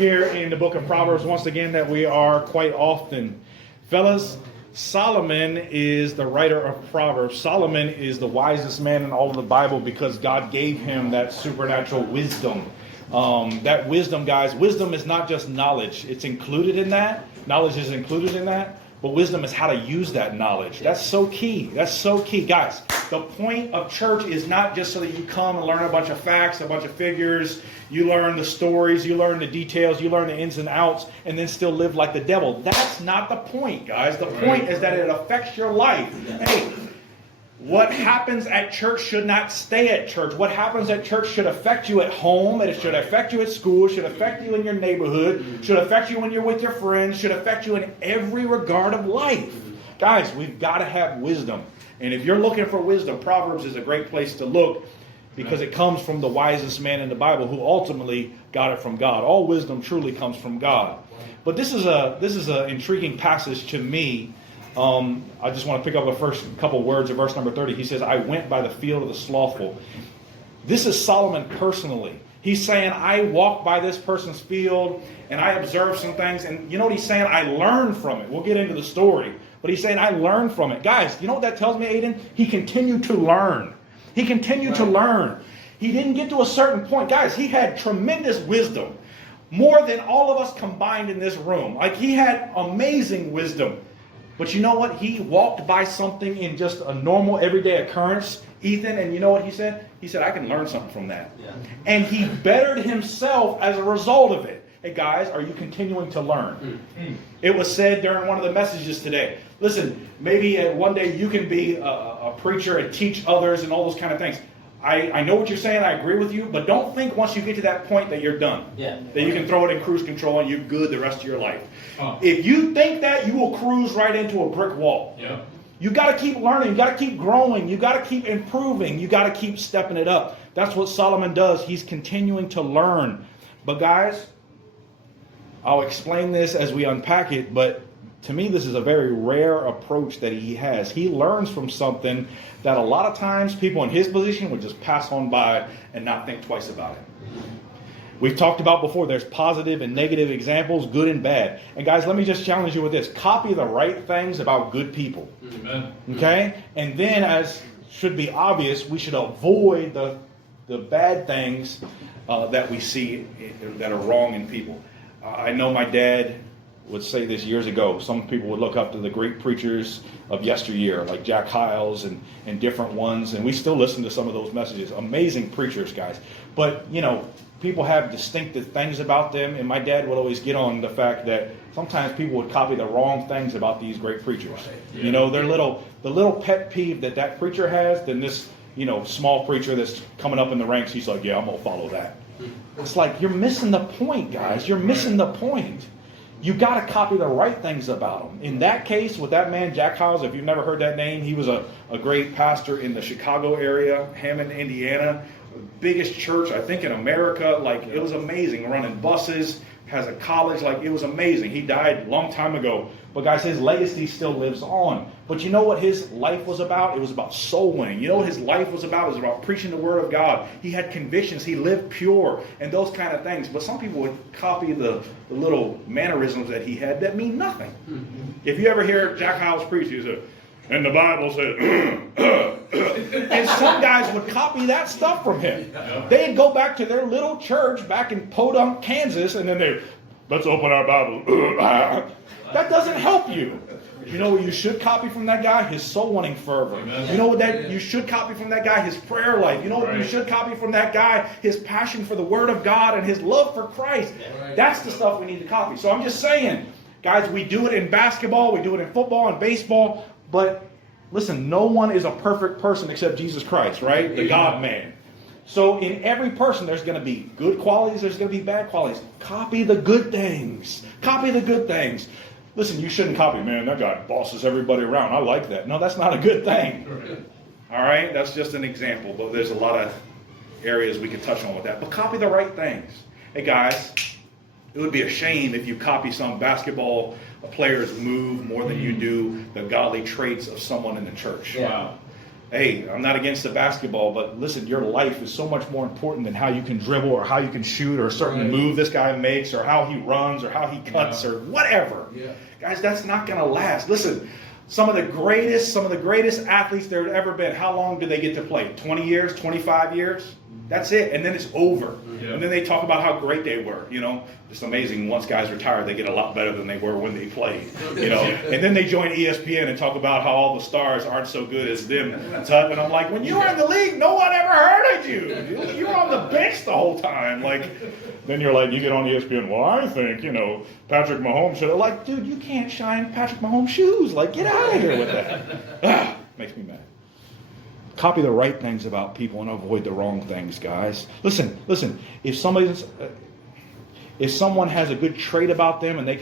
here in the book of Proverbs once again that we are quite often. Fellas, Solomon is the writer of Proverbs. Solomon is the wisest man in all of the Bible because God gave him that supernatural wisdom. That wisdom, guys, wisdom is not just knowledge. It's included in that. Knowledge is included in that. But wisdom is how to use that knowledge. That's so key. That's so key. Guys, the point of church is not just so that you come and learn a bunch of facts, a bunch of figures. You learn the stories, you learn the details, you learn the ins and outs, and then still live like the devil. That's not the point, guys. The point is that it affects your life. Hey, what happens at church should not stay at church. What happens at church should affect you at home. It should affect you at school. Should affect you in your neighborhood. Should affect you when you're with your friends. Should affect you in every regard of life. Guys, we've got to have wisdom. And if you're looking for wisdom, Proverbs is a great place to look because it comes from the wisest man in the Bible who ultimately got it from God. All wisdom truly comes from God. But this is an intriguing passage to me. I just want to pick up the first couple words of verse number 30. He says, I went by the field of the slothful. This is Solomon personally. He's saying, I walked by this person's field and I observed some things. And you know what he's saying? I learned from it. We'll get into the story. But he's saying, I learned from it. Guys, you know what that tells me, Aiden? He continued to learn. He continued to learn. He didn't get to a certain point. Guys, he had tremendous wisdom. More than all of us combined in this room. Like, he had amazing wisdom. But you know what? He walked by something in just a normal, everyday occurrence, Ethan, and you know what he said? He said, I can learn something from that. Yeah. And he bettered himself as a result of it. Hey, guys, are you continuing to learn? Mm-hmm. It was said during one of the messages today. Listen, maybe one day you can be a preacher and teach others and all those kind of things. I know what you're saying. I agree with you. But don't think once you get to that point that you're done. Yeah. That you can throw it in cruise control and you're good the rest of your life. Oh. If you think that, you will cruise right into a brick wall. Yeah. You got to keep learning. You got to keep growing. You got to keep improving. You got to keep stepping it up. That's what Solomon does. He's continuing to learn. But guys, I'll explain this as we unpack it. But to me, this is a very rare approach that he has. He learns from something that a lot of times people in his position would just pass on by and not think twice about it. We've talked about before, there's positive and negative examples, good and bad. And guys, let me just challenge you with this. Copy the right things about good people. Amen. Okay? And then, as should be obvious, we should avoid the bad things that we see that are wrong in people. I know my dad would say this years ago. Some people would look up to the great preachers of yesteryear, like Jack Hyles and different ones, and we still listen to some of those messages. Amazing preachers, guys. But, you know, people have distinctive things about them, and my dad would always get on the fact that sometimes people would copy the wrong things about these great preachers. Yeah. You know, the little pet peeve that preacher has, then this, you know, small preacher that's coming up in the ranks, he's like, yeah, I'm going to follow that. It's like, you're missing the point, guys. You're missing the point. You got to copy the right things about him. In that case, with that man, Jack Hyles, if you've never heard that name, he was a great pastor in the Chicago area, Hammond, Indiana. Biggest church, I think, in America. Like, it was amazing. Running buses, has a college. Like, it was amazing. He died a long time ago. But guys, his legacy still lives on. But you know what his life was about? It was about soul winning. You know what his life was about? It was about preaching the word of God. He had convictions. He lived pure and those kind of things. But some people would copy the little mannerisms that he had that mean nothing. Mm-hmm. If you ever hear Jack Hyles preach, he said, and the Bible says, and some guys would copy that stuff from him. They'd go back to their little church back in Podunk, Kansas, and then let's open our Bible. That doesn't help you. You know what you should copy from that guy? His soul-winning fervor. You know what you should copy from that guy? His prayer life. You know what you should copy from that guy? His passion for the Word of God and his love for Christ. That's the stuff we need to copy. So I'm just saying, guys, we do it in basketball, we do it in football and baseball, but listen, no one is a perfect person except Jesus Christ, right? The God-man. So in every person, there's going to be good qualities, there's going to be bad qualities. Copy the good things. Copy the good things. Listen, you shouldn't copy, man, that guy bosses everybody around. I like that. No, that's not a good thing. All right? That's just an example, but there's a lot of areas we can touch on with that. But copy the right things. Hey, guys, it would be a shame if you copy some basketball player's move more than you do the godly traits of someone in the church. Yeah. Hey, I'm not against the basketball, but listen, your life is so much more important than how you can dribble or how you can shoot or a certain move this guy makes or how he runs or how he cuts or whatever. Yeah. Guys, that's not going to last. Listen, some of the greatest athletes there have ever been, how long do they get to play? 20 years, 25 years? That's it. And then it's over. Yeah. And then they talk about how great they were. You know, it's amazing. Once guys retire, they get a lot better than they were when they played. You know, and then they join ESPN and talk about how all the stars aren't so good as them. And I'm like, when you were in the league, no one ever heard of you. You were on the bench the whole time. Like, then you're like, you get on ESPN. Well, I think, you know, Patrick Mahomes should have. Like, dude, you can't shine Patrick Mahomes' shoes. Like, get out of here with that. Makes me mad. Copy the right things about people and avoid the wrong things, guys. Listen. If someone has a good trait about them and they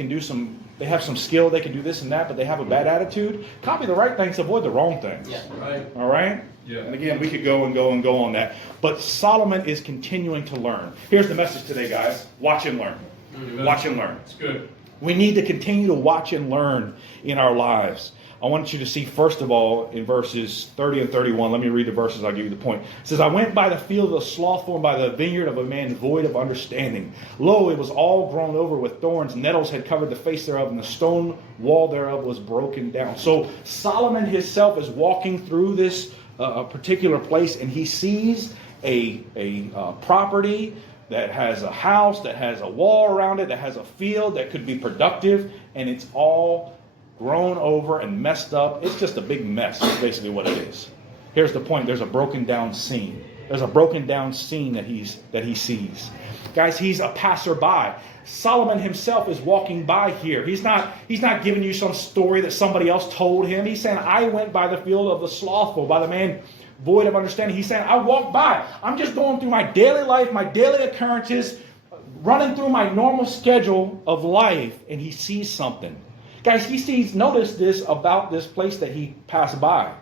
have some skill, they can do this and that, but they have a bad attitude, copy the right things, avoid the wrong things. Yeah. Right. All right? Yeah. And again, we could go on that. But Solomon is continuing to learn. Here's the message today, guys. Watch and learn. Mm-hmm. Watch and learn. It's good. We need to continue to watch and learn in our lives. I want you to see, first of all, in verses 30 and 31. Let me read the verses. I'll give you the point. It says, I went by the field of the slothful and by the vineyard of a man void of understanding. Lo, it was all grown over with thorns. Nettles had covered the face thereof, and the stone wall thereof was broken down. So Solomon himself is walking through this particular place, and he sees a property that has a house, that has a wall around it, that has a field that could be productive, and it's all grown over and messed up. It's just a big mess, is basically what it is. Here's the point. There's a broken down scene. There's a broken down scene that he sees. Guys, he's a passerby. Solomon himself is walking by here. He's not giving you some story that somebody else told him. He's saying, I went by the field of the slothful, by the man void of understanding. He's saying, I walked by. I'm just going through my daily life, my daily occurrences, running through my normal schedule of life, and he sees something. Guys, he sees, notice this about this place that he passed by.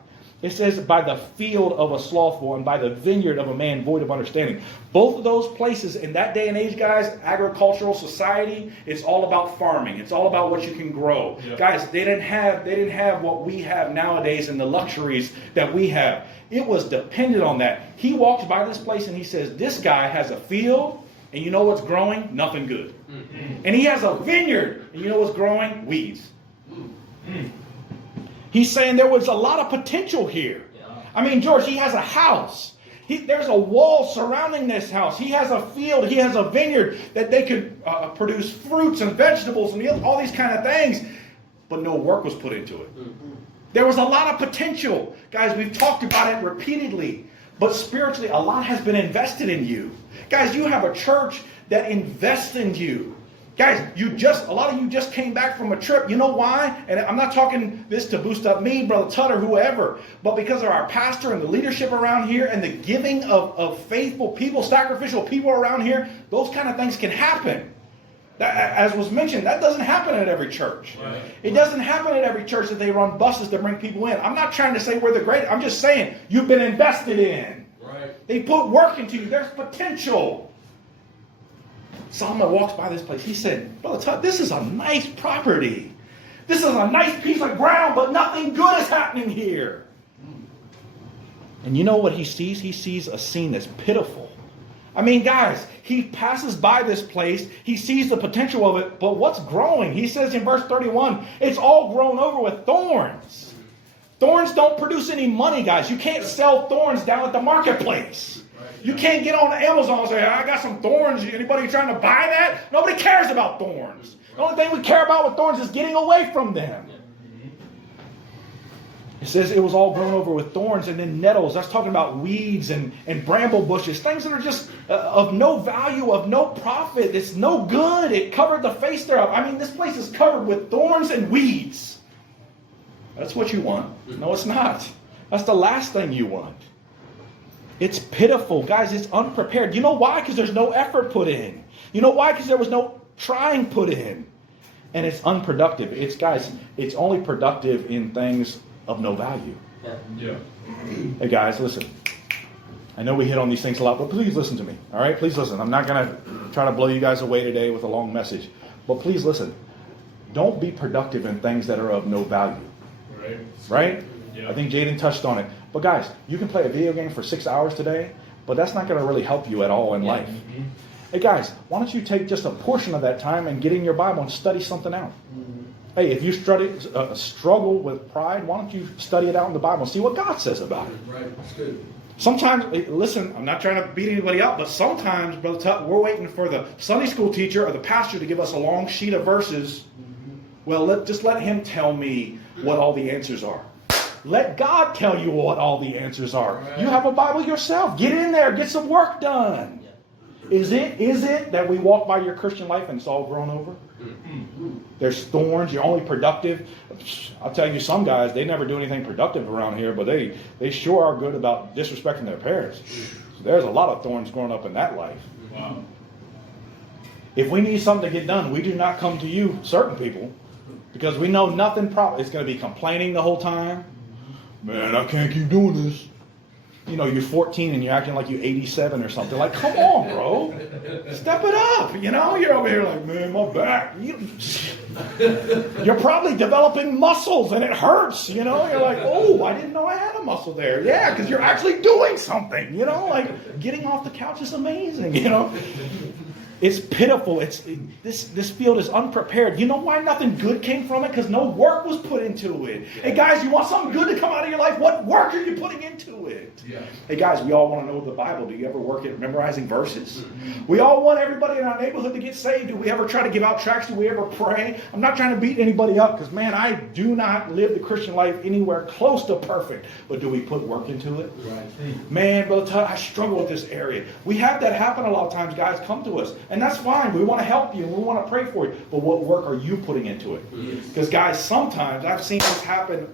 It says, by the field of a slothful and by the vineyard of a man void of understanding. Both of those places in that day and age, guys, agricultural society, it's all about farming. It's all about what you can grow. Yeah. Guys, they didn't have what we have nowadays and the luxuries that we have. It was dependent on that. He walks by this place and he says, this guy has a field, and you know what's growing? Nothing good. Mm-hmm. And he has a vineyard, and you know what's growing? Weeds. Mm-hmm. He's saying there was a lot of potential here. Yeah. I mean, George, he has a house. There's a wall surrounding this house. He has a field. He has a vineyard that they could produce fruits and vegetables and all these kind of things. But no work was put into it. Mm-hmm. There was a lot of potential. Guys, we've talked about it repeatedly. But spiritually, a lot has been invested in you. Guys, you have a church that invests in you. Guys, a lot of you just came back from a trip. You know why? And I'm not talking this to boost up me, Brother Tutter, whoever, but because of our pastor and the leadership around here and the giving of faithful people, sacrificial people around here, those kind of things can happen. As was mentioned, that doesn't happen at every church. Right. It doesn't happen at every church that they run buses to bring people in. I'm not trying to say we're the greatest. I'm just saying you've been invested in. Right. They put work into you. There's potential. Solomon walks by this place. He said, Brother Tut, this is a nice property. This is a nice piece of ground, but nothing good is happening here. And you know what he sees? He sees a scene that's pitiful. I mean, guys, he passes by this place. He sees the potential of it, but what's growing? He says in verse 31, it's all grown over with thorns. Thorns don't produce any money, guys. You can't sell thorns down at the marketplace. You can't get on Amazon and say, I got some thorns. Anybody trying to buy that? Nobody cares about thorns. The only thing we care about with thorns is getting away from them. It says it was all grown over with thorns and then nettles. That's talking about weeds and bramble bushes. Things that are just of no value, of no profit. It's no good. It covered the face thereof. I mean, this place is covered with thorns and weeds. That's what you want. No, it's not. That's the last thing you want. It's pitiful. Guys, it's unprepared. You know why? Because there's no effort put in. You know why? Because there was no trying put in. And it's unproductive. It's only productive in things of no value. Yeah. Hey guys, listen. I know we hit on these things a lot, but please listen to me. All right? Please listen. I'm not going to try to blow you guys away today with a long message. But please listen. Don't be productive in things that are of no value. Right? Yeah. I think Jaden touched on it. But guys, you can play a video game for 6 hours today, but that's not going to really help you at all in life. Mm-hmm. Hey guys, why don't you take just a portion of that time and get in your Bible and study something out? Mm-hmm. Hey, if you struggle with pride, why don't you study it out in the Bible and see what God says about it? Right, that's good. Sometimes, listen, I'm not trying to beat anybody up, but sometimes, Brother Tut, we're waiting for the Sunday school teacher or the pastor to give us a long sheet of verses. Mm-hmm. Well, just let him tell me what all the answers are. Let God tell you what all the answers are. Right. You have a Bible yourself. Get in there. Get some work done. Is it that we walk by your Christian life and it's all grown over? Mm-hmm. There's thorns. You're only productive. I'll tell you, some guys, they never do anything productive around here, but they sure are good about disrespecting their parents. So there's a lot of thorns growing up in that life. Wow. If we need something to get done, we do not come to you, certain people, because we know nothing proper. It's going to be complaining the whole time. Man, I can't keep doing this. You know, you're 14 and you're acting like you're 87 or something. Like, come on, bro. Step it up. You know, you're over here like, man, my back. You're probably developing muscles and it hurts. You know, you're like, oh, I didn't know I had a muscle there. Yeah, because you're actually doing something. You know, like getting off the couch is amazing. You know, it's pitiful. This field is unprepared. You know why nothing good came from it? Because no work was put into it. Hey guys, you want something good to come out of your life? What work are you putting into it? Yeah. Hey guys, we all want to know the Bible. Do you ever work at memorizing verses? Mm-hmm. We all want everybody in our neighborhood to get saved. Do we ever try to give out tracts? Do we ever pray? I'm not trying to beat anybody up because, man, I do not live the Christian life anywhere close to perfect. But do we put work into it? Right. Man, Brother Todd, I struggle with this area. We have that happen a lot of times. Guys come to us. And that's fine. We want to help you and we want to pray for you. But what work are you putting into it? Because, guys, sometimes I've seen this happen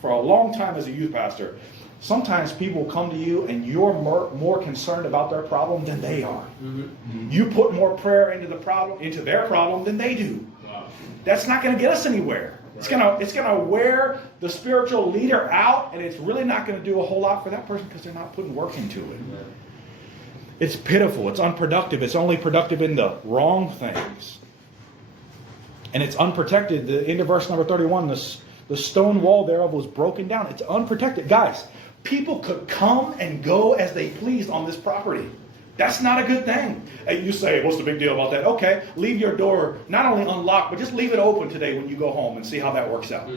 for a long time as a youth pastor. Sometimes people come to you and you're more concerned about their problem than they are. Mm-hmm. You put more prayer into their problem than they do. Wow. That's not going to get us anywhere. Right. It's gonna wear the spiritual leader out, and it's really not going to do a whole lot for that person because they're not putting work into it. Right. It's pitiful. It's unproductive. It's only productive in the wrong things. And it's unprotected. The end of verse number 31, the stone wall thereof was broken down. It's unprotected. Guys, people could come and go as they pleased on this property. That's not a good thing. Hey, you say, what's the big deal about that? Okay, leave your door not only unlocked, but just leave it open today when you go home and see how that works out.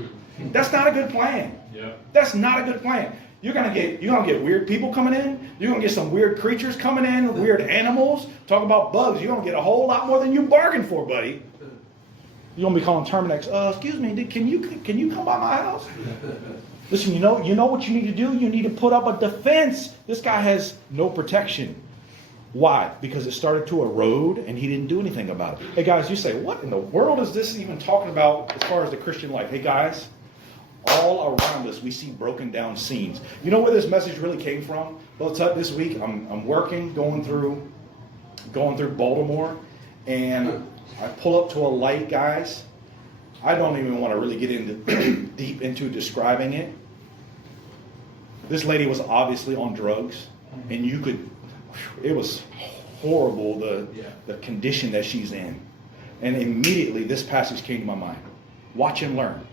That's not a good plan. Yeah. That's not a good plan. You're gonna get weird people coming in. You're gonna get some weird creatures coming in, weird animals. Talk about bugs. You're gonna get a whole lot more than you bargained for, buddy. You're gonna be calling Terminex. Excuse me, can you come by my house? Listen, you know what you need to do? You need to put up a defense. This guy has no protection. Why? Because it started to erode and he didn't do anything about it. Hey guys, you say, what in the world is this even talking about as far as the Christian life? Hey guys, all around us we see broken down scenes. You know where this message really came from? Well, this week I'm working, going through Baltimore, and I pull up to a light, guys. I don't even want to really get into deep into describing it. This lady was obviously on drugs, and it was horrible, the condition that she's in. And immediately this passage came to my mind. Watch and learn.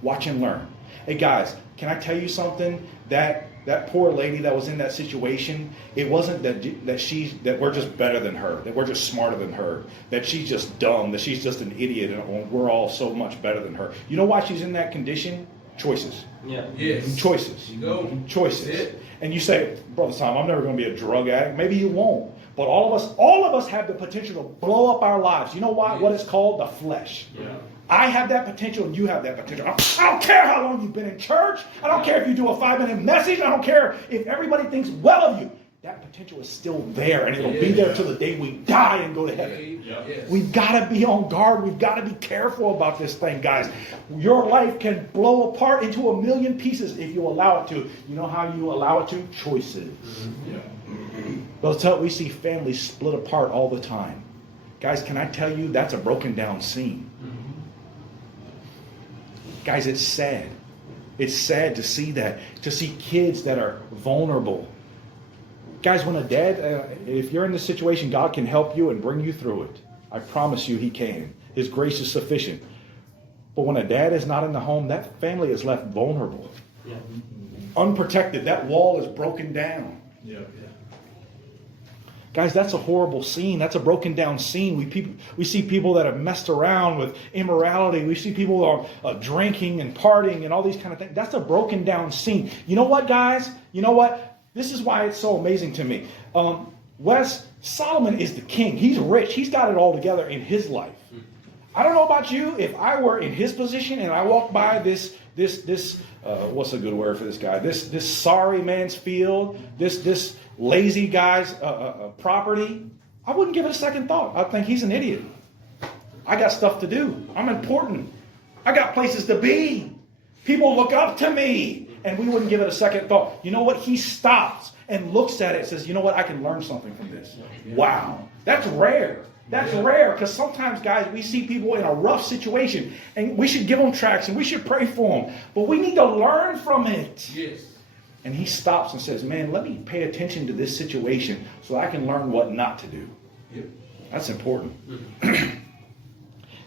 Watch and learn. Hey guys, can I tell you something? That poor lady that was in that situation, it wasn't that we're just better than her, that we're just smarter than her, that she's just dumb, that she's just an idiot, and we're all so much better than her. You know why she's in that condition? Choices. Yeah. Yes. Choices. You go. Choices. And you say, Brother Tom, I'm never going to be a drug addict. Maybe you won't. But all of us have the potential to blow up our lives. You know why? Yes. What it's called? The flesh. Yeah. I have that potential and you have that potential. I don't care how long you've been in church. I don't care if you do a 5-minute message. I don't care if everybody thinks well of you. That potential is still there, and it'll be there till the day we die and go to heaven. Yes. We've got to be on guard. We've got to be careful about this thing, guys. Your life can blow apart into a million pieces if you allow it to. You know how you allow it to? Choices. We see families split apart all the time. Guys, can I tell you that's a broken down scene? Guys, it's sad. It's sad to see that, to see kids that are vulnerable. Guys, when a dad, if you're in this situation, God can help you and bring you through it. I promise you he can. His grace is sufficient. But when a dad is not in the home, that family is left vulnerable. Unprotected. That wall is broken down. Guys, that's a horrible scene. That's a broken down scene. We see people that have messed around with immorality. We see people that are drinking and partying and all these kind of things. That's a broken down scene. You know what, guys? You know what? This is why it's so amazing to me. Solomon is the king. He's rich. He's got it all together in his life. I don't know about you. If I were in his position and I walked by this what's a good word for this guy? This sorry man's field, this lazy guy's property, I wouldn't give it a second thought. I'd think he's an idiot. I got stuff to do. I'm important. I got places to be. People look up to me. And we wouldn't give it a second thought. You know what? He stops and looks at it and says, you know what? I can learn something from this. Wow. That's rare. That's rare, because sometimes, guys, we see people in a rough situation and we should give them tracts and we should pray for them. But we need to learn from it. Yes. And he stops and says, man, let me pay attention to this situation so I can learn what not to do. Yep. That's important.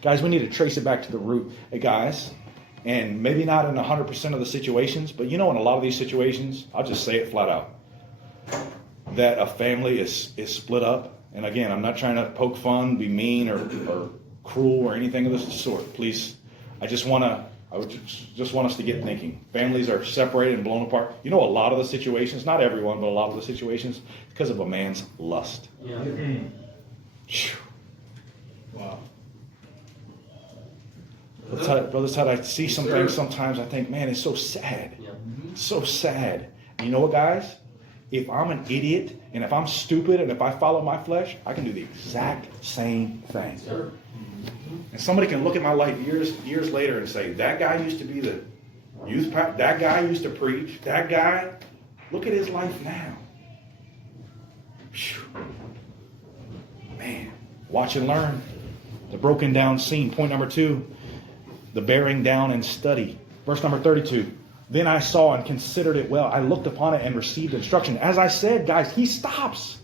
Guys, we need to trace it back to the root. Hey, guys, and maybe not in 100% of the situations, but in a lot of these situations, I'll just say it flat out, that a family is split up. And again, I'm not trying to poke fun, be mean or cruel or anything of this sort. Please, I would just want us to get thinking. Families are separated and blown apart. A lot of the situations, not everyone, but a lot of the situations, because of a man's lust. Yeah. Wow. Brother Todd, I see some things sometimes, I think, man, it's so sad. Yeah. So sad. And you know what, guys? If I'm an idiot and if I'm stupid and if I follow my flesh, I can do the exact same thing. Sure. And somebody can look at my life years later and say, that guy used to be the youth pastor, that guy used to preach, that guy, look at his life now. Whew. Man, watch and learn. The broken down scene. Point number 2, the bearing down and study. Verse number 32. Then I saw and considered it well. I looked upon it and received instruction. As I said, guys, he stops.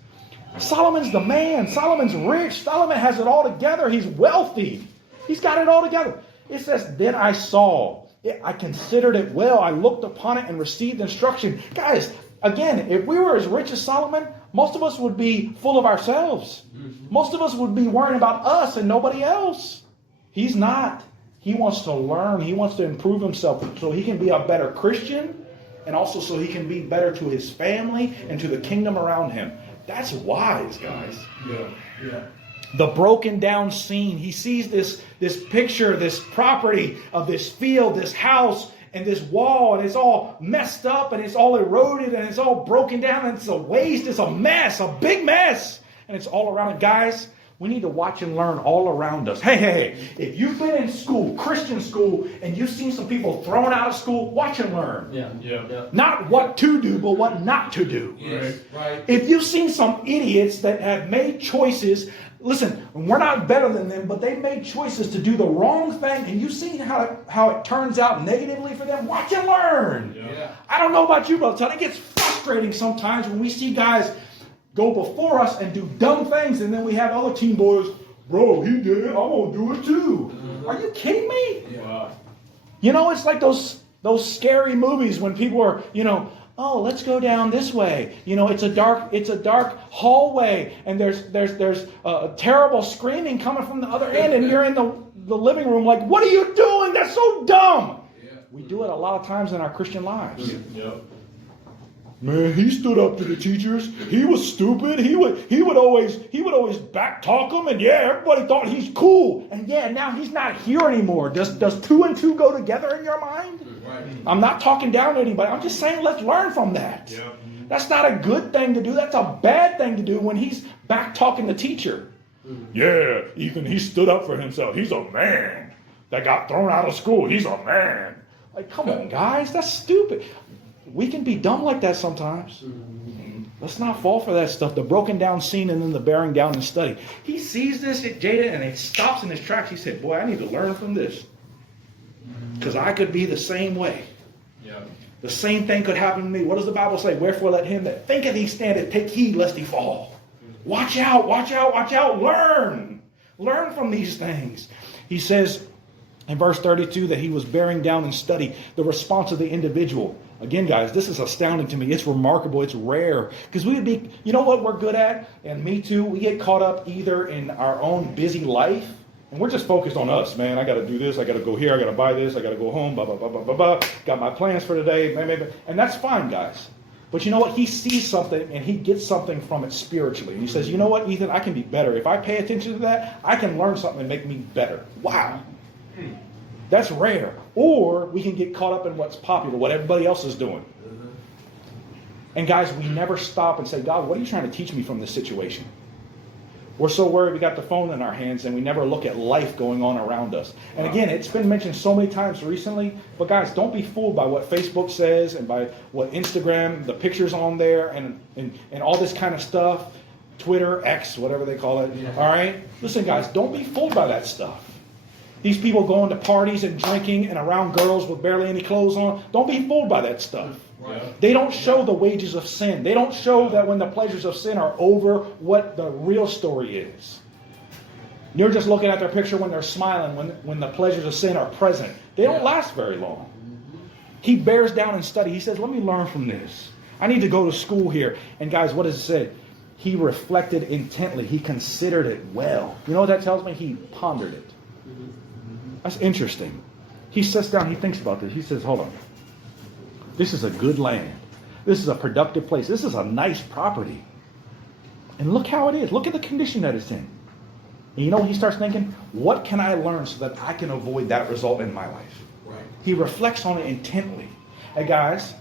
Solomon's the man. Solomon's rich. Solomon has it all together. He's wealthy. He's got it all together. It says, then I saw. I considered it well. I looked upon it and received instruction. Guys, again, if we were as rich as Solomon, most of us would be full of ourselves. Most of us would be worrying about us and nobody else. He's not. He wants to learn. He wants to improve himself so he can be a better Christian and also so he can be better to his family and to the kingdom around him. That's wise, guys. Yeah. The broken down scene. He sees this picture, this property of this field, this house, and this wall, and it's all messed up, and it's all eroded, and it's all broken down, and it's a waste, it's a mess, a big mess, and it's all around it. Guys, we need to watch and learn all around us. Hey, if you've been in school, Christian school, and you've seen some people thrown out of school, watch and learn. Yeah. Not what to do, but what not to do. Yes. Right. If you've seen some idiots that have made choices, listen, we're not better than them, but they made choices to do the wrong thing, and you've seen how it turns out negatively for them, watch and learn. Yeah. I don't know about you, Brother Todd. It gets frustrating sometimes when we see guys go before us and do dumb things, and then we have other teen boys, bro, he did it, I'm going to do it too. Mm-hmm. Are you kidding me? Yeah. It's like those scary movies when people are, oh, let's go down this way. It's a dark hallway, and there's terrible screaming coming from the other end, and you're in the living room like, what are you doing? That's so dumb. Yeah. We do it a lot of times in our Christian lives. Yep. Man, he stood up to the teachers. He was stupid. He would always back talk them, and everybody thought he's cool. And now he's not here anymore. Does 2 and 2 go together in your mind? Right. I'm not talking down to anybody. I'm just saying let's learn from that. Yeah. That's not a good thing to do. That's a bad thing to do when he's back talking the teacher. Yeah, Ethan, he stood up for himself. He's a man that got thrown out of school. He's a man. Like, come on, guys, that's stupid. We can be dumb like that sometimes. Let's not fall for that stuff. The broken down scene and then the bearing down and study. He sees this at Jada and he stops in his tracks. He said, boy, I need to learn from this. Because I could be the same way. Yeah. The same thing could happen to me. What does the Bible say? Wherefore let him that thinketh he standeth take heed lest he fall. Watch out, watch out, watch out. Learn. Learn from these things. He says, In verse 32, that he was bearing down in study, the response of the individual. Again, guys, this is astounding to me. It's remarkable. It's rare. Because we would be, you know what we're good at? And me too. We get caught up either in our own busy life, and we're just focused on us, man. I got to do this. I got to go here. I got to buy this. I got to go home. Blah, blah, blah, blah, blah, blah. Got my plans for today. And that's fine, guys. But you know what? He sees something and he gets something from it spiritually. And he says, you know what, Ethan, I can be better. If I pay attention to that, I can learn something and make me better. Wow. That's rare. Or we can get caught up in what's popular, what everybody else is doing. And guys, we never stop and say, God, what are you trying to teach me from this situation? We're so worried we got the phone in our hands and we never look at life going on around us. And again, it's been mentioned so many times recently, but guys, don't be fooled by what Facebook says and by what Instagram, the pictures on there and all this kind of stuff, Twitter, X, whatever they call it. Yeah. All right? Listen, guys, don't be fooled by that stuff. These people going to parties and drinking and around girls with barely any clothes on. Don't be fooled by that stuff. Right. They don't show the wages of sin. They don't show that when the pleasures of sin are over, what the real story is. You're just looking at their picture when they're smiling, when the pleasures of sin are present. They don't last very long. He bears down and study. He says, let me learn from this. I need to go to school here. And guys, what does it say? He reflected intently. He considered it well. You know what that tells me? He pondered it. That's interesting. He sits down, he thinks about this. He says, hold on. This is a good land. This is a productive place. This is a nice property. And look how it is. Look at the condition that it's in. And you know, he starts thinking, what can I learn so that I can avoid that result in my life? Right. He reflects on it intently. Hey guys,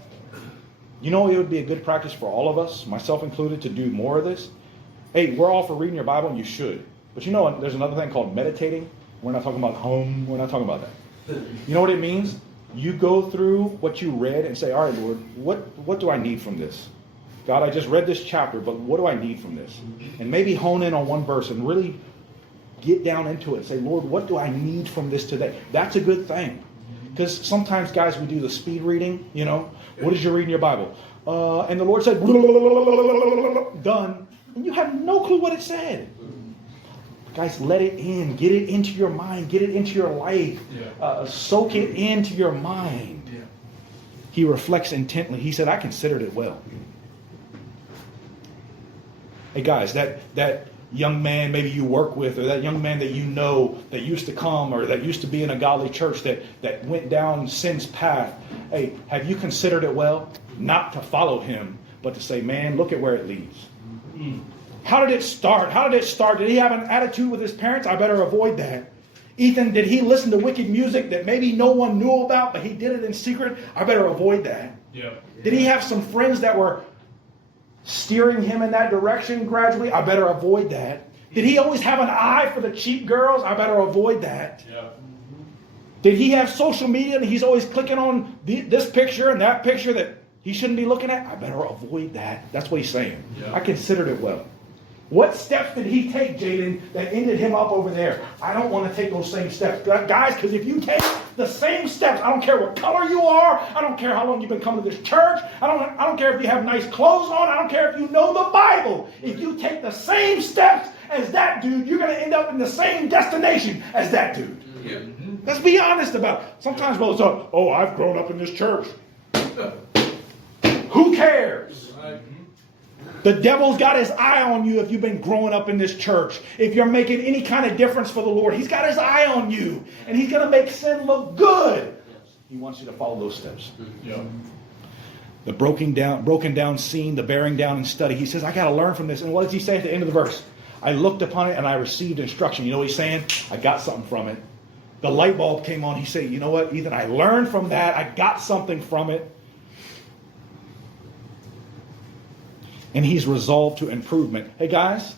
you know it would be a good practice for all of us, myself included, to do more of this? Hey, we're all for reading your Bible, and you should. But you know, there's another thing called meditating. We're not talking about home. We're not talking about that. You know what it means? You go through what you read and say, all right, Lord, what do I need from this? God, I just read this chapter, but what do I need from this? And maybe hone in on one verse and really get down into it and say, Lord, what do I need from this today? That's a good thing. Because sometimes, guys, we do the speed reading, you know. What did you read in your Bible? And the Lord said, done. And you have no clue what it said. Guys, let it in. Get it into your mind. Get it into your life. Soak it into your mind. Yeah. He reflects intently. He said, I considered it well. Hey, guys, that young man maybe you work with, or that young man that you know that used to come or that used to be in a godly church that went down sin's path. Hey, have you considered it well? Not to follow him, but to say, man, look at where it leads. Mm. How did it start? Did he have an attitude with his parents? I better avoid that. Ethan, did he listen to wicked music that maybe no one knew about, but he did it in secret? I better avoid that. Yeah. Did he have some friends that were steering him in that direction gradually? I better avoid that. Did he always have an eye for the cheap girls? I better avoid that. Yeah. Did he have social media and he's always clicking on this picture and that picture that he shouldn't be looking at? I better avoid that. That's what he's saying. Yeah. I considered it well. What steps did he take, Jaden, that ended him up over there? I don't want to take those same steps. Guys, because if you take the same steps, I don't care what color you are. I don't care how long you've been coming to this church. I don't care if you have nice clothes on. I don't care if you know the Bible. If you take the same steps as that dude, you're going to end up in the same destination as that dude. Yeah. Let's be honest about it. Sometimes we'll say, oh, I've grown up in this church. Who cares? The devil's got his eye on you if you've been growing up in this church. If you're making any kind of difference for the Lord, he's got his eye on you. And he's going to make sin look good. He wants you to follow those steps. Yeah. The broken down scene, the bearing down and study. He says, I got to learn from this. And what does he say at the end of the verse? I looked upon it and I received instruction. You know what he's saying? I got something from it. The light bulb came on. He said, you know what, Ethan, I learned from that. I got something from it. And he's resolved to improvement. Hey, guys,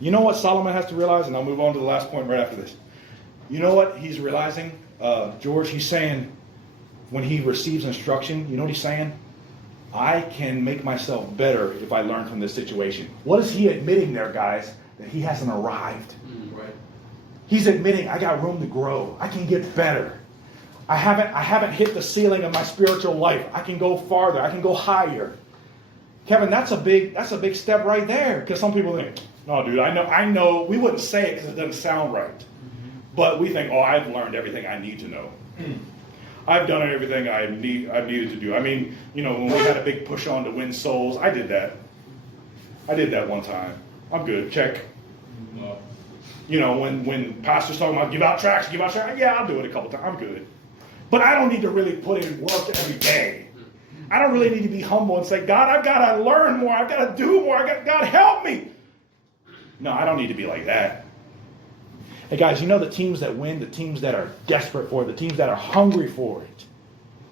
you know what Solomon has to realize? And I'll move on to the last point right after this. You know what he's realizing? George, he's saying when he receives instruction, you know what he's saying? I can make myself better if I learn from this situation. What is he admitting there, guys? That he hasn't arrived. Right. He's admitting, I got room to grow. I can get better. I haven't hit the ceiling of my spiritual life. I can go farther. I can go higher. Kevin, that's a big step right there. Because some people think, no, dude, I know. We wouldn't say it because it doesn't sound right. But we think, oh, I've learned everything I need to know. I've done everything I've needed to do. I mean, you know, when we had a big push on to win souls, I did that. I did that one time. I'm good. Check. You know, when pastors talking about give out tracts, yeah, I'll do it a couple times. I'm good. But I don't need to really put in work every day. I don't really need to be humble and say, God, I've got to learn more. I've got to do more. God, help me. No, I don't need to be like that. Hey, guys, you know the teams that win, the teams that are desperate for it, the teams that are hungry for it.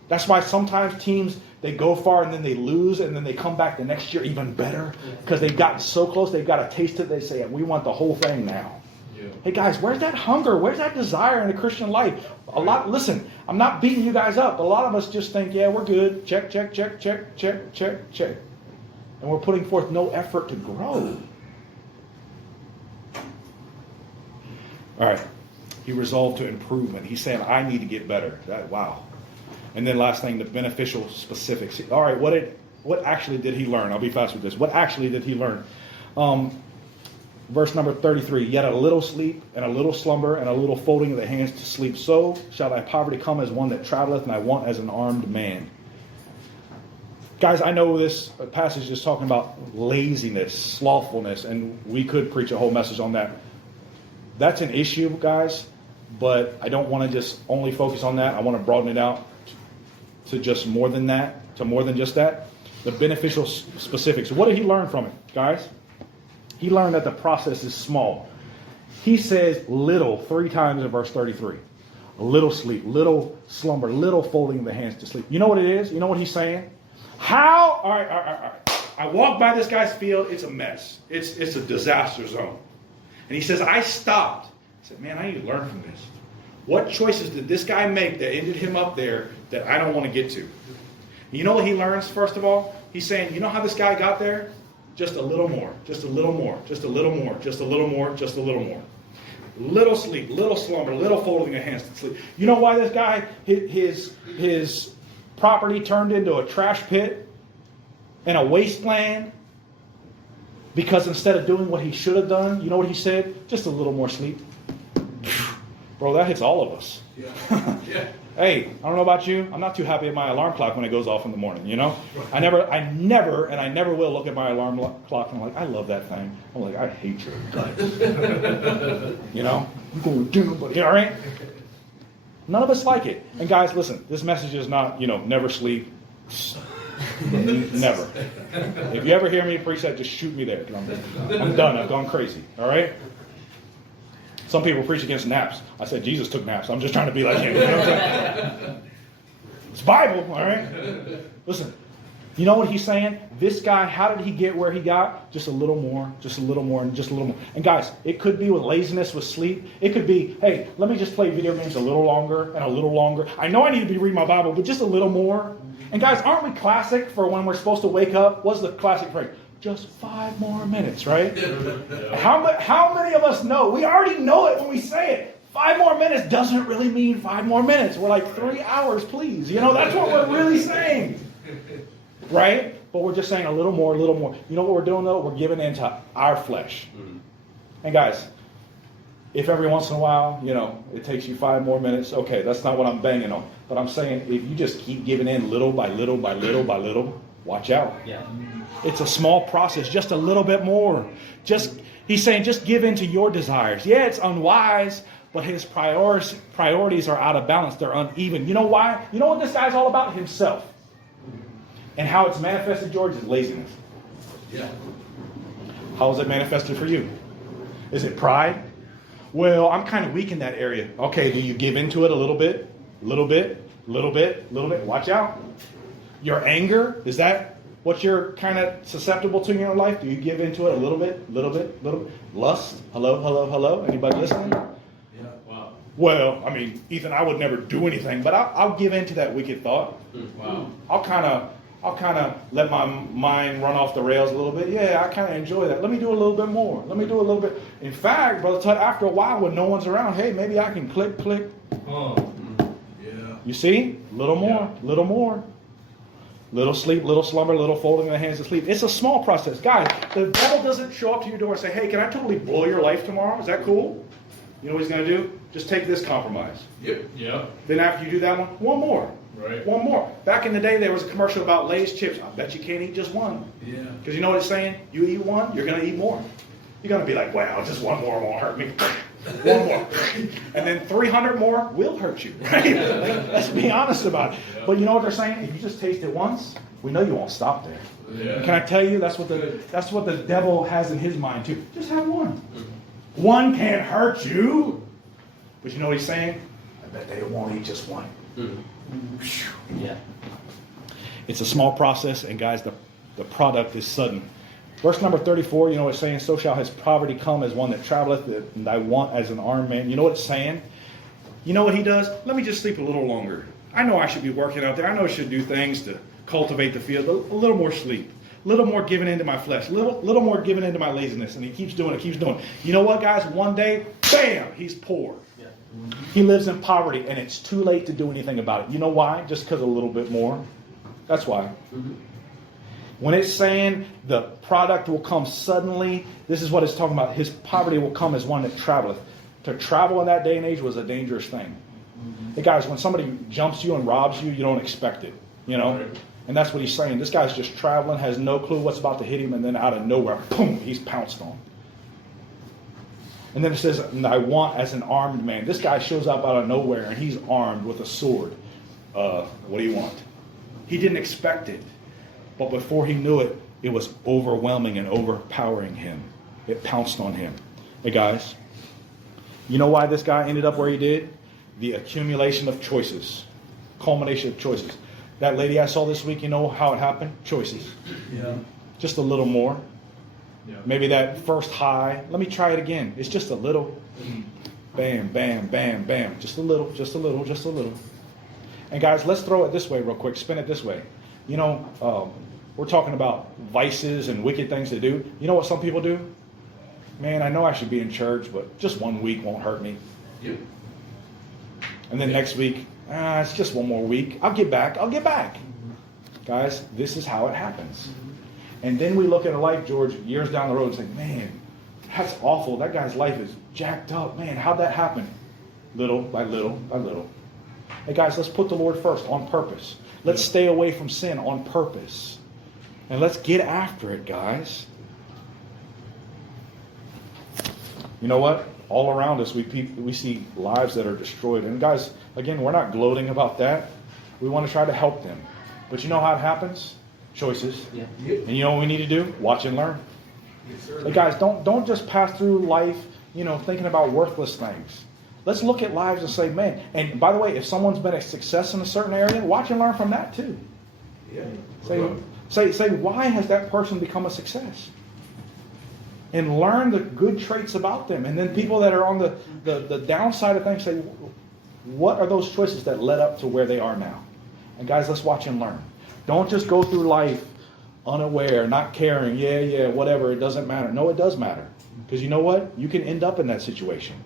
That's why sometimes teams, they go far and then they lose and then they come back the next year even better because they've gotten so close, they've got a taste of it. They say, we want the whole thing now. Yeah. Hey, guys, where's that hunger? Where's that desire in the Christian life? Listen, I'm not beating you guys up. A lot of us just think, yeah, we're good. Check. And we're putting forth no effort to grow. All right. He resolved to improvement. He's saying, I need to get better. Wow. And then last thing, the beneficial specifics. All right, what actually did he learn? I'll be fast with this. What actually did he learn? Verse number 33, yet a little sleep and a little slumber and a little folding of the hands to sleep. So shall thy poverty come as one that traveleth and thy want as an armed man. Guys, I know this passage is talking about laziness, slothfulness, and we could preach a whole message on that. That's an issue, guys, but I don't want to just only focus on that. I want to broaden it out to just more than that, to more than just that. The beneficial specifics. What did he learn from it, guys? He learned that the process is small. He says little 3 times in verse 33. A little sleep, little slumber, little folding of the hands to sleep. You know what it is? You know what he's saying? How? All right. I walk by this guy's field. It's a mess. It's a disaster zone. And he says, I stopped. I said, man, I need to learn from this. What choices did this guy make that ended him up there that I don't want to get to? You know what he learns, first of all? He's saying, you know how this guy got there? Just a little more, just a little more, just a little more, just a little more, just a little more. Little sleep, little slumber, little folding of hands to sleep. You know why this guy, his property turned into a trash pit and a wasteland? Because instead of doing what he should have done, you know what he said? Just a little more sleep. Bro, that hits all of us. Yeah. Yeah. Hey, I don't know about you. I'm not too happy at my alarm clock when it goes off in the morning, you know? I never will look at my alarm clock and I'm like, I love that thing. I'm like, I hate your guts. You know? I'm going to do nobody. All right? None of us like it. And guys, listen, this message is not, never sleep. Never. If you ever hear me preach that, just shoot me there. I'm done. I've gone crazy. All right? Some people preach against naps. I said Jesus took naps. I'm just trying to be like him. You know what I'm saying? It's Bible, all right? Listen, you know what he's saying? This guy, how did he get where he got? Just a little more, just a little more, and just a little more. And guys, it could be with laziness, with sleep. It could be, hey, let me just play video games a little longer and a little longer. I know I need to be reading my Bible, but just a little more. And guys, aren't we classic for when we're supposed to wake up? What's the classic phrase? Just 5 more minutes, right? How many of us know? We already know it when we say it. 5 more minutes doesn't really mean 5 more minutes. We're like 3 hours, please. That's what we're really saying. Right? But we're just saying a little more, a little more. You know what we're doing, though? We're giving into our flesh. And guys, if every once in a while, it takes you 5 more minutes, okay, that's not what I'm banging on. But I'm saying if you just keep giving in little by little by little by little, watch out. Yeah. It's a small process, just a little bit more. He's saying, just give in to your desires. Yeah, it's unwise, but his priorities are out of balance. They're uneven. You know why? You know what this guy's all about? Himself. And how it's manifested, George, is laziness. Yeah. How is it manifested for you? Is it pride? Well, I'm kind of weak in that area. Okay, do you give into it a little bit? Little bit? Little bit? Little bit? Watch out. Your anger, is that what you're kind of susceptible to in your life? Do you give into it a little bit, little bit, little bit? Lust? Hello? Anybody listening? Yeah. Wow. Well, Ethan, I would never do anything, but I'll give into that wicked thought. Wow. I'll kind of let my mind run off the rails a little bit. Yeah, I kind of enjoy that. Let me do a little bit more. Let me do a little bit. In fact, Brother Tut, after a while when no one's around, hey, maybe I can click. Oh. Yeah. You see? Little more, little more. Little sleep, little slumber, little folding of the hands to sleep. It's a small process. Guys, the devil doesn't show up to your door and say, hey, can I totally blow your life tomorrow? Is that cool? You know what he's going to do? Just take this compromise. Yep. Then after you do that one more. Right. One more. Back in the day, there was a commercial about Lay's chips. I bet you can't eat just one. Yeah. Because you know what it's saying? You eat one, you're going to eat more. You're going to be like, wow, just one more won't hurt me. One more. And then 300 more will hurt you, right? Let's be honest about it. Yeah. But you know what they're saying? If you just taste it once, we know you won't stop there. Yeah. Can I tell you, that's what the devil has in his mind too. Just have one. One can't hurt you. But you know what he's saying? I bet they won't eat just one. Yeah. It's a small process, and guys, the product is sudden. Verse number 34, you know what it's saying? So shall his poverty come as one that traveleth, and thy want as an armed man. You know what it's saying? You know what he does? Let me just sleep a little longer. I know I should be working out there. I know I should do things to cultivate the field. A little more sleep. A little more giving into my flesh. A little more giving into my laziness. And he keeps doing it, keeps doing it. You know what, guys? One day, bam, he's poor. Yeah. He lives in poverty, and it's too late to do anything about it. You know why? Just because a little bit more. That's why. When it's saying the product will come suddenly, this is what it's talking about. His poverty will come as one that traveleth. To travel in that day and age was a dangerous thing. Hey guys, when somebody jumps you and robs you, you don't expect it. You know? Right. And that's what he's saying. This guy's just traveling, has no clue what's about to hit him, and then out of nowhere, boom, he's pounced on. And then it says, and I want as an armed man. This guy shows up out of nowhere, and he's armed with a sword. What do you want? He didn't expect it. But before he knew it, it was overwhelming and overpowering him. It pounced on him. Hey guys, you know why this guy ended up where he did? The accumulation of choices. Culmination of choices. That lady I saw this week, you know how it happened? Choices. Yeah. Just a little more. Yeah. Maybe that first high. Let me try it again. It's just a little. Bam, bam, bam, bam. Just a little, just a little, just a little. And guys, let's throw it this way real quick. Spin it this way. You know, we're talking about vices and wicked things to do. You know what some people do? Man, I know I should be in church, but just 1 week won't hurt me. Yep. And then next week, it's just one more week. I'll get back. Guys, this is how it happens. And then we look at a life, George, years down the road and say, man, that's awful. That guy's life is jacked up. Man, how'd that happen? Little by little by little. Hey, guys, let's put the Lord first on purpose. Let's stay away from sin on purpose. And let's get after it, guys. You know what? All around us, we see lives that are destroyed. And guys, again, we're not gloating about that. We want to try to help them. But you know how it happens? Choices. Yeah. And you know what we need to do? Watch and learn. Yes, sir. Hey guys, don't just pass through life, thinking about worthless things. Let's look at lives and say, man, and by the way, if someone's been a success in a certain area, watch and learn from that too. Yeah. Say, why has that person become a success? And learn the good traits about them. And then people that are on the downside of things say, what are those choices that led up to where they are now? And guys, let's watch and learn. Don't just go through life unaware, not caring, whatever, it doesn't matter. No, it does matter. Because you know what? You can end up in that situation.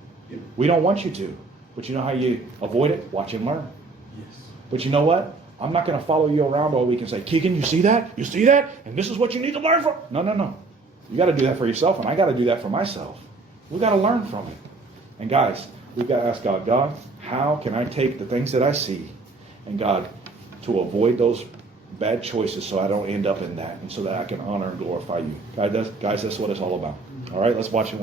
We don't want you to. But you know how you avoid it? Watch and learn. Yes. But you know what? I'm not going to follow you around all week and say, Keegan, you see that? You see that? And this is what you need to learn from. No. You got to do that for yourself, and I got to do that for myself. We got to learn from it. And guys, we've got to ask God, how can I take the things that I see, and God, to avoid those bad choices so I don't end up in that, and so that I can honor and glorify you. Guys, that's what it's all about. All right, let's watch it.